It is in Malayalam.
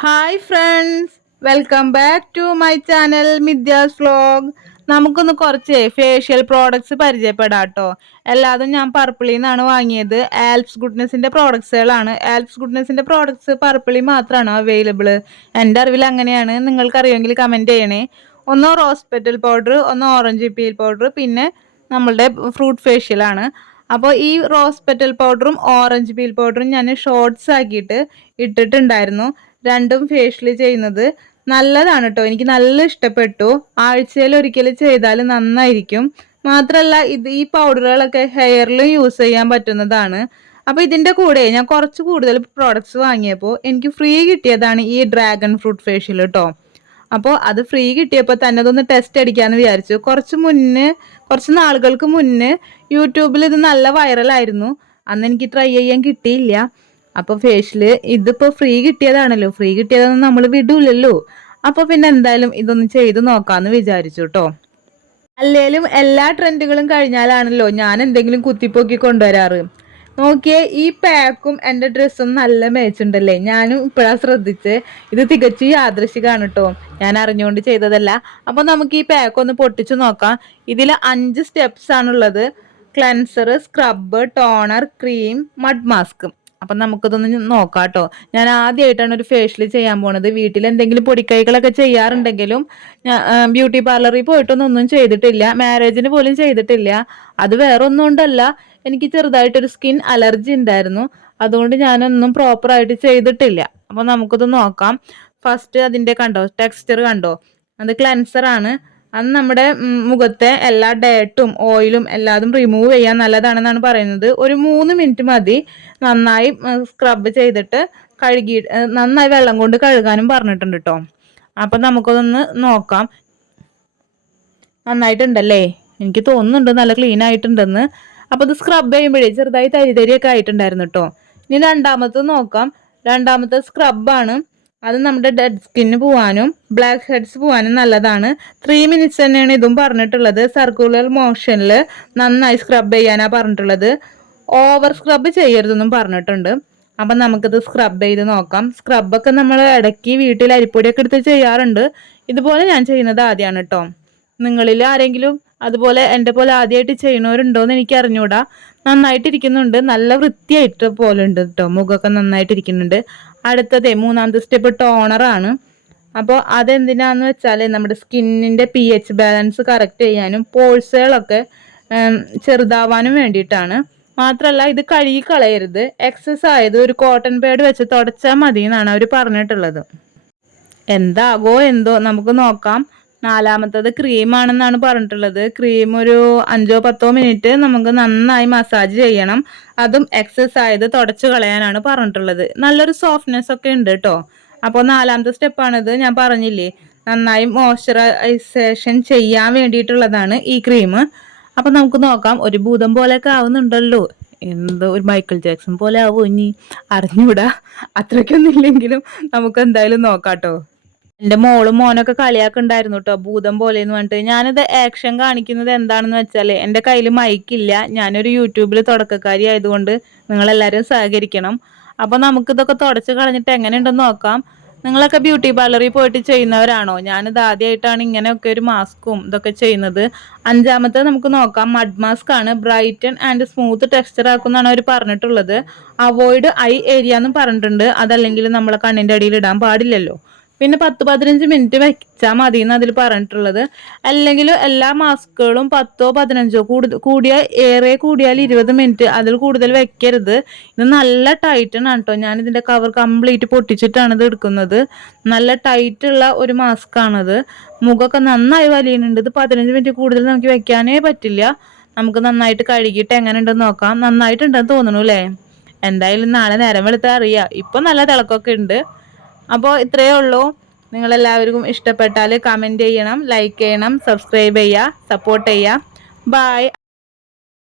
Hi friends, welcome back to my channel Mithya's vlog. നമുക്കൊന്ന് കുറച്ച് ഫേഷ്യൽ പ്രോഡക്ട്സ് പരിചയപ്പെടാം കേട്ടോ. എല്ലാതും ഞാൻ പർപ്പിളിൽ നിന്നാണ് വാങ്ങിയത്. ആൽപ്സ് ഗുഡ്നെസ്സിൻ്റെ പ്രോഡക്ട്സുകളാണ്. ആൽപ്സ് ഗുഡ്നെസ്സിൻ്റെ പ്രോഡക്ട്സ് പർപ്പിളിൽ മാത്രമാണോ അവൈലബിൾ? എൻ്റെ അറിവിൽ അങ്ങനെയാണ്. നിങ്ങൾക്കറിയുമെങ്കിൽ കമൻറ്റ് ചെയ്യണേ. ഒന്ന് റോസ് പെറ്റൽ പൗഡർ, ഒന്ന് ഓറഞ്ച് പീൽ പൗഡർ, പിന്നെ നമ്മളുടെ ഫ്രൂട്ട് ഫേഷ്യലാണ്. അപ്പോൾ ഈ റോസ് പെറ്റൽ പൗഡറും ഓറഞ്ച് പീൽ പൗഡറും ഞാൻ ഷോർട്ട്സ് ആക്കിയിട്ട് ഇട്ടിട്ടുണ്ടായിരുന്നു. രണ്ടും ഫേഷ്യൽ ചെയ്യുന്നത് നല്ലതാണ് കേട്ടോ. എനിക്ക് നല്ല ഇഷ്ടപ്പെട്ടു. ആഴ്ചയിൽ ഒരിക്കൽ ചെയ്താൽ നന്നായിരിക്കും. മാത്രമല്ല ഈ പൗഡറുകളൊക്കെ ഹെയറിലും യൂസ് ചെയ്യാൻ പറ്റുന്നതാണ്. അപ്പോൾ ഇതിൻ്റെ കൂടെ ഞാൻ കുറച്ച് കൂടുതൽ പ്രോഡക്ട്സ് വാങ്ങിയപ്പോൾ എനിക്ക് ഫ്രീ കിട്ടിയതാണ് ഈ ഡ്രാഗൺ ഫ്രൂട്ട് ഫേഷ്യൽ കേട്ടോ. അപ്പോൾ അത് ഫ്രീ കിട്ടിയപ്പോൾ തന്നെ അതൊന്ന് ടെസ്റ്റ് അടിക്കാമെന്ന് വിചാരിച്ചു. കുറച്ച് നാളുകൾക്ക് മുന്നേ യൂട്യൂബിൽ ഇത് നല്ല വൈറലായിരുന്നു. അന്ന് എനിക്ക് ട്രൈ ചെയ്യാൻ കിട്ടിയില്ല. അപ്പോൾ ഫേഷ്യല് ഇതിപ്പോൾ ഫ്രീ കിട്ടിയതാണല്ലോ, ഫ്രീ കിട്ടിയതൊന്നും നമ്മൾ വിടൂലല്ലോ. അപ്പോൾ പിന്നെ എന്തായാലും ഇതൊന്ന് ചെയ്ത് നോക്കാമെന്ന് വിചാരിച്ചു കേട്ടോ. അല്ലേലും എല്ലാ ട്രെൻഡുകളും കഴിഞ്ഞാലാണല്ലോ ഞാൻ എന്തെങ്കിലും കുത്തിപ്പൊക്കി കൊണ്ടുവരാറ്. നോക്കിയേ, ഈ പാക്കും എൻ്റെ ഡ്രസ്സും നല്ല മാച്ചുണ്ടല്ലേ. ഞാനും ഇപ്പോഴാണ് ശ്രദ്ധിച്ച്. ഇത് തികച്ചും യാദൃശികമാണ് കേട്ടോ, ഞാൻ അറിഞ്ഞുകൊണ്ട് ചെയ്തതല്ല. അപ്പോൾ നമുക്ക് ഈ പാക്ക് ഒന്ന് പൊട്ടിച്ചു നോക്കാം. ഇതിൽ 5 സ്റ്റെപ്സ് ആണുള്ളത്: cleanser, scrub, toner, cream, mud mask. അപ്പം നമുക്കിതൊന്ന് നോക്കാം കേട്ടോ. ഞാൻ ആദ്യമായിട്ടാണ് ഒരു ഫേഷ്യൽ ചെയ്യാൻ പോണത്. വീട്ടിൽ എന്തെങ്കിലും പൊടിക്കൈകളൊക്കെ ചെയ്യാറുണ്ടെങ്കിലും ബ്യൂട്ടി പാർലറിൽ പോയിട്ടൊന്നും ചെയ്തിട്ടില്ല. മാരേജിന് പോലും ചെയ്തിട്ടില്ല. അത് വേറെ ഒന്നും കൊണ്ടല്ല, എനിക്ക് ചെറുതായിട്ടൊരു സ്കിൻ അലർജി ഉണ്ടായിരുന്നു. അതുകൊണ്ട് ഞാനൊന്നും പ്രോപ്പറായിട്ട് ചെയ്തിട്ടില്ല. അപ്പോൾ നമുക്കിത് നോക്കാം. ഫസ്റ്റ് അതിൻ്റെ കണ്ടോ, ടെക്സ്ചർ കണ്ടോ, അത് ക്ലെൻസറാണ്. അത് നമ്മുടെ മുഖത്തെ എല്ലാ ഡേട്ടും ഓയിലും എല്ലാതും റിമൂവ് ചെയ്യാൻ നല്ലതാണെന്നാണ് പറയുന്നത്. ഒരു 3 മിനിറ്റ് മതി നന്നായി സ്ക്രബ് ചെയ്തിട്ട് നന്നായി വെള്ളം കൊണ്ട് കഴുകാനും പറഞ്ഞിട്ടുണ്ട് കേട്ടോ. അപ്പം നമുക്കതൊന്ന് നോക്കാം. നന്നായിട്ടുണ്ടല്ലേ? എനിക്ക് തോന്നുന്നുണ്ട് നല്ല ക്ലീൻ ആയിട്ടുണ്ടെന്ന്. അപ്പോൾ ഇത് സ്ക്രബ് ചെയ്യുമ്പോഴേ ചെറുതായി തരിതരിയൊക്കെ ആയിട്ടുണ്ടായിരുന്നു കേട്ടോ. ഇനി രണ്ടാമത്തെ നോക്കാം. രണ്ടാമത്തെ സ്ക്രബാണ്. അത് നമ്മുടെ ഡെഡ് സ്കിന്ന് പോവാനും ബ്ലാക്ക് ഹെഡ്സ് പോവാനും നല്ലതാണ്. 3 മിനിറ്റ്സ് തന്നെയാണ് ഇതും പറഞ്ഞിട്ടുള്ളത്. സർക്കുലർ മോഷനിൽ നന്നായി സ്ക്രബ് ചെയ്യാനാണ് പറഞ്ഞിട്ടുള്ളത്. ഓവർ സ്ക്രബ് ചെയ്യരുതെന്നും പറഞ്ഞിട്ടുണ്ട്. അപ്പം നമുക്കിത് സ്ക്രബ് ചെയ്ത് നോക്കാം. സ്ക്രബൊക്കെ നമ്മൾ ഇടയ്ക്ക് വീട്ടിൽ അരിപ്പൊടിയൊക്കെ എടുത്ത് ചെയ്യാറുണ്ട്. ഇതുപോലെ ഞാൻ ചെയ്യുന്നത് ആദ്യമാണ് കേട്ടോ. നിങ്ങളിൽ ആരെങ്കിലും അതുപോലെ എൻ്റെ പോലെ ആദ്യമായിട്ട് ചെയ്യണവരുണ്ടോയെന്ന് എനിക്ക് അറിഞ്ഞൂടാ. നന്നായിട്ടിരിക്കുന്നുണ്ട്, നല്ല വൃത്തിയായിട്ട് പോലെ ഉണ്ട് കേട്ടോ. മുഖമൊക്കെ നന്നായിട്ടിരിക്കുന്നുണ്ട്. അടുത്തത് 3ാമത്തെ സ്റ്റെപ്പ് ടോണറാണ്. അപ്പോൾ അതെന്തിനാന്ന് വെച്ചാൽ നമ്മുടെ സ്കിന്നിൻ്റെ pH ബാലൻസ് കറക്റ്റ് ചെയ്യാനും പോഴ്സുകളൊക്കെ ചെറുതാവാനും വേണ്ടിയിട്ടാണ്. മാത്രമല്ല ഇത് കഴുകി കളയരുത്. എക്സസ് ആയത് ഒരു കോട്ടൺ പാഡ് വെച്ച് തുടച്ചാൽ മതി എന്നാണ് അവർ പറഞ്ഞിട്ടുള്ളത്. എന്താകോ എന്തോ, നമുക്ക് നോക്കാം. 4ാമത്തത് ക്രീമാണെന്നാണ് പറഞ്ഞിട്ടുള്ളത്. ക്രീം ഒരു 5-10 മിനിറ്റ് നമുക്ക് നന്നായി മസാജ് ചെയ്യണം. അതും എക്സസ് ആയത് തുടച്ചു കളയാനാണ് പറഞ്ഞിട്ടുള്ളത്. നല്ലൊരു സോഫ്റ്റ്നെസ് ഒക്കെ ഉണ്ട് കേട്ടോ. അപ്പോൾ 4ാമത്തെ സ്റ്റെപ്പാണിത്. ഞാൻ പറഞ്ഞില്ലേ, നന്നായി മോയ്സ്ചറൈസേഷൻ ചെയ്യാൻ വേണ്ടിയിട്ടുള്ളതാണ് ഈ ക്രീം. അപ്പം നമുക്ക് നോക്കാം. ഒരു ഭൂതം പോലെയൊക്കെ ആവുന്നുണ്ടല്ലോ. എന്തോ ഒരു മൈക്കിൾ ജാക്സൺ പോലെ ആവും ഇനി, അറിഞ്ഞൂടാ. അത്രയ്ക്കൊന്നും ഇല്ലെങ്കിലും നമുക്ക് എന്തായാലും നോക്കാം കേട്ടോ. എൻ്റെ മോളും മോനൊക്കെ കളിയാക്കുണ്ടായിരുന്നു കേട്ടോ, ഭൂതം പോലെയെന്ന് പറഞ്ഞിട്ട്. ഞാനിത് ആക്ഷൻ കാണിക്കുന്നത് എന്താണെന്ന് വെച്ചാൽ എൻ്റെ കയ്യിൽ മൈക്കില്ല. ഞാനൊരു യൂട്യൂബിൽ തുടക്കക്കാരി ആയതുകൊണ്ട് നിങ്ങളെല്ലാവരും സഹകരിക്കണം. അപ്പോൾ നമുക്കിതൊക്കെ തുടച്ച് കളഞ്ഞിട്ട് എങ്ങനെയുണ്ടെന്ന് നോക്കാം. നിങ്ങളൊക്കെ ബ്യൂട്ടി പാർലറിൽ പോയിട്ട് ചെയ്യുന്നവരാണോ? ഞാനിത് ആദ്യമായിട്ടാണ് ഇങ്ങനെയൊക്കെ ഒരു മാസ്കും ഇതൊക്കെ ചെയ്യുന്നത്. 5ാമത്തെ നമുക്ക് നോക്കാം. മഡ് മാസ്ക് ആണ്. ബ്രൈറ്റൻ ആൻഡ് സ്മൂത്ത് ടെക്സ്ചർ ആക്കുമെന്നാണ് അവർ പറഞ്ഞിട്ടുള്ളത്. അവോയ്ഡ് ഐ ഏരിയ എന്നും പറഞ്ഞിട്ടുണ്ട്. അതല്ലെങ്കിൽ നമ്മളെ കണ്ണിൻ്റെ അടിയിൽ ഇടാൻ പാടില്ലല്ലോ. പിന്നെ 10-15 മിനിറ്റ് വെച്ചാൽ മതി എന്ന് അതിൽ പറഞ്ഞിട്ടുള്ളത്. അല്ലെങ്കിൽ എല്ലാ മാസ്കുകളും 10-15 കൂടിയാൽ 20 മിനിറ്റ്, അതിൽ കൂടുതൽ വെക്കരുത്. ഇത് നല്ല ടൈറ്റാണ് കേട്ടോ. ഞാനിതിൻ്റെ കവർ കംപ്ലീറ്റ് പൊട്ടിച്ചിട്ടാണ് ഇത് എടുക്കുന്നത്. നല്ല ടൈറ്റുള്ള ഒരു മാസ്ക് ആണത്. മുഖമൊക്കെ നന്നായി വലിയുന്നുണ്ട്. ഇത് 15 മിനിറ്റ് കൂടുതൽ നമുക്ക് വെക്കാനേ പറ്റില്ല. നമുക്ക് നന്നായിട്ട് കഴുകിയിട്ട് എങ്ങനെയുണ്ടെന്ന് നോക്കാം. നന്നായിട്ടുണ്ടെന്ന് തോന്നുന്നു അല്ലേ? എന്തായാലും നാളെ നേരം വെളുത്താൽ അറിയാം. ഇപ്പം നല്ല തിളക്കമൊക്കെ ഉണ്ട്. അപ്പോൾ ഇത്രയേ ഉള്ളൂ. നിങ്ങളെല്ലാവർക്കും ഇഷ്ടപ്പെട്ടാൽ കമൻറ്റ് ചെയ്യണം, ലൈക്ക് ചെയ്യണം, സബ്സ്ക്രൈബ് ചെയ്യുക, സപ്പോർട്ട് ചെയ്യുക. ബൈ.